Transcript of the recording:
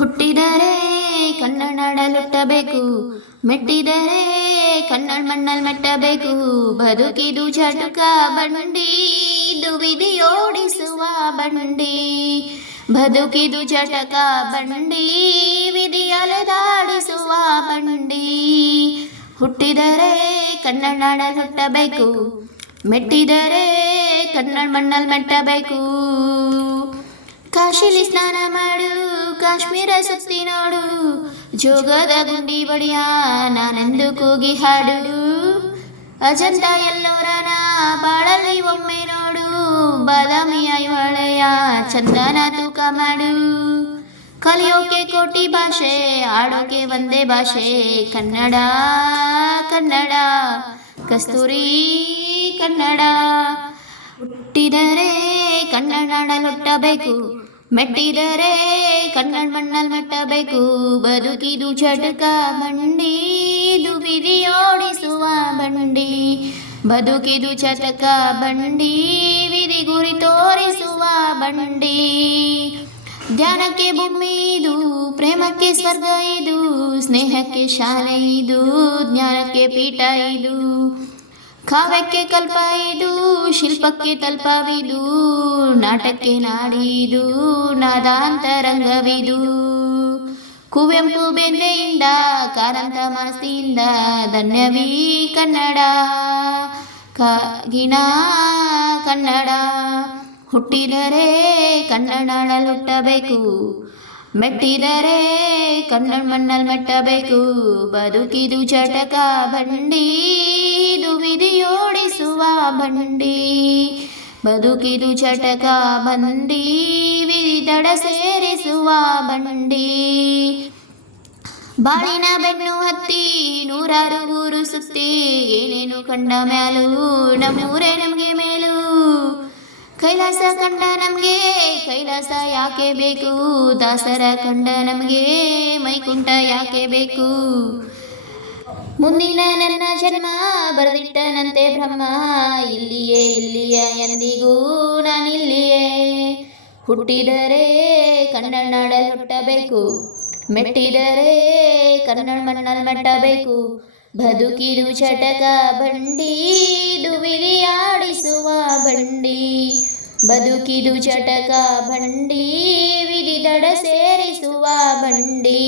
ಹುಟ್ಟಿದರೆ ಕನ್ನಡಾಡಲುಟ್ಟಬೇಕು, ಮೆಟ್ಟಿದರೆ ಕನ್ನಡ ಮಣ್ಣಲ್ಲಿ ಮೆಟ್ಟಬೇಕು. ಬದುಕಿದು ಚಟುಕ ಬಂಡಿ, ಇದು ವಿಧಿಯೋಡಿಸುವ ಬಂಡಿ. ಬದುಕಿದು ಚಟಕ ಬಂಡಿ, ವಿಧಿ ಅಲೆದಾಡಿಸುವ ಬಂಡಿ. ಹುಟ್ಟಿದರೆ ಕನ್ನಡಾಡಲುಟ್ಟಬೇಕು, ಮೆಟ್ಟಿದರೆ ಕನ್ನಡ ಮಣ್ಣಲ್ಲಿ ಮೆಟ್ಟಬೇಕು. ಕಾಶಿಲಿ ಸ್ನಾನ ಮಾಡು, ಕಾಶ್ಮೀರ ಸುತ್ತಿ ನೋಡು, ಜೋಗದ ಗುಂಡಿ ಬಡಿಯ ನಾನೆಂದು ಕೂಗಿ ಹಾಡು. ಅಜಂತ ಎಲ್ಲೋರನ ಬಾಳಲ್ಲಿ ಒಮ್ಮೆ ನೋಡು, ಬಾದಾಮಿ ಐಹೊಳೆಯ ಚಂದನ ತೂಕ ಮಾಡು. ಕಲಿಯೋಕೆ ಕೋಟಿ ಭಾಷೆ, ಆಡೋಕೆ ಒಂದೇ ಭಾಷೆ, ಕನ್ನಡ ಕನ್ನಡ ಕಸ್ತೂರಿ ಕನ್ನಡ. ಹುಟ್ಟಿದರೆ ಕನ್ನಡಾಡಲುಟ್ಟಬೇಕು, ಮೆಟ್ಟಿದರೆ ಕನ್ನಡ ಮಣ್ಣಲ್ಲಿ ಮೆಟ್ಟಬೇಕು. ಬದುಕಿದು ಚಟಕ ಬಂಡಿ, ಇದು ವಿಧಿಯೋಡಿಸುವ ಬಂಡಿ. ಬದುಕಿದು ಚಟಕ ಬಂಡಿ, ವಿಧಿ ಗುರಿ ತೋರಿಸುವ ಬಂಡಿ. ಧ್ಯಾನಕ್ಕೆ ಭೂಮಿ ಇದು, ಪ್ರೇಮಕ್ಕೆ ಸ್ವರ್ಗ ಇದು, ಸ್ನೇಹಕ್ಕೆ ಶಾಲೆ ಇದು, ಜ್ಞಾನಕ್ಕೆ ಪೀಠ ಇದು. ಕಾವ್ಯಕ್ಕೆ ಕಲ್ಪ ಇದು, ಶಿಲ್ಪಕ್ಕೆ ತಲ್ಪವಿದು, ನಾಟಕ್ಕೆ ನಾಡಿದು, ನಾದಾಂತರಂಗವಿದು. ಕುವೆಂಪು ಬೇಂದ್ರೆಯಿಂದ, ಕಾರಂತ ಮಾಸ್ತಿಯಿಂದ, ಧನ್ಯವೀ ಕನ್ನಡ ಕಾಗಿಣ ಕನ್ನಡ. ಹುಟ್ಟಿದರೆ ಕನ್ನಡಾಡಲುಟ್ಟಬೇಕು, ಮೆಟ್ಟಿದರೆ ಕನ್ನಡ ಮಣ್ಣಲ್ಲಿ ಮೆಟ್ಟಬೇಕು. ಬದುಕಿದು ಚಟಕ ಬಂಡಿ, ಇದು ವಿಧಿಯೋಡಿಸುವ ಬಂಡಿ. ಬದುಕಿದು ಚಟಕ ಬಂಡಿ, ವಿಧಿ ದಡ ಸೇರಿಸುವ ಬಂಡಿ. ಬಾಳಿನ ಬೆನ್ನು ಹತ್ತಿ ನೂರಾರು ಊರು ಸುತ್ತಿ, ಏನೇನು ಕಂಡ ಮ್ಯಾಲು ನಮ್ಮೂರೇ ನಮಗೆ ಮೇಲು. ಕೈಲಾಸ ಕಂಡ ನಮಗೆ ಕೈಲಾಸ ಯಾಕೆ ಬೇಕು, ದಾಸರ ಕಂಡ ನಮಗೆ ಮೈಕುಂಠ ಯಾಕೆ ಬೇಕು. ಮುಂದಿನ ನನ್ನ ಜನ್ಮ ಬರೆದಿಟ್ಟನಂತೆ ಬ್ರಹ್ಮ, ಇಲ್ಲಿಯ ಎಂದಿಗೂ ನಾನಿಲ್ಲಿಯೇ. ಹುಟ್ಟಿದರೆ ಕನ್ನಡಾಡಲು ಹುಟ್ಟಬೇಕು, ಮೆಟ್ಟಿದರೆ ಕನ್ನಡ ಮಣ್ಣಲ್ಲಿ ಮೆಟ್ಟಬೇಕು. ಬದುಕಿದು ಚಟಕ ಬಂಡಿ, ಇದು ವಿಧಿಯಾಡಿಸುವ ಬಂಡಿ. ಬದುಕಿದು ಚಟಕ ಬಂಡಿ, ವಿಧಿ ದಡ ಸೇರಿಸುವ ಬಂಡಿ.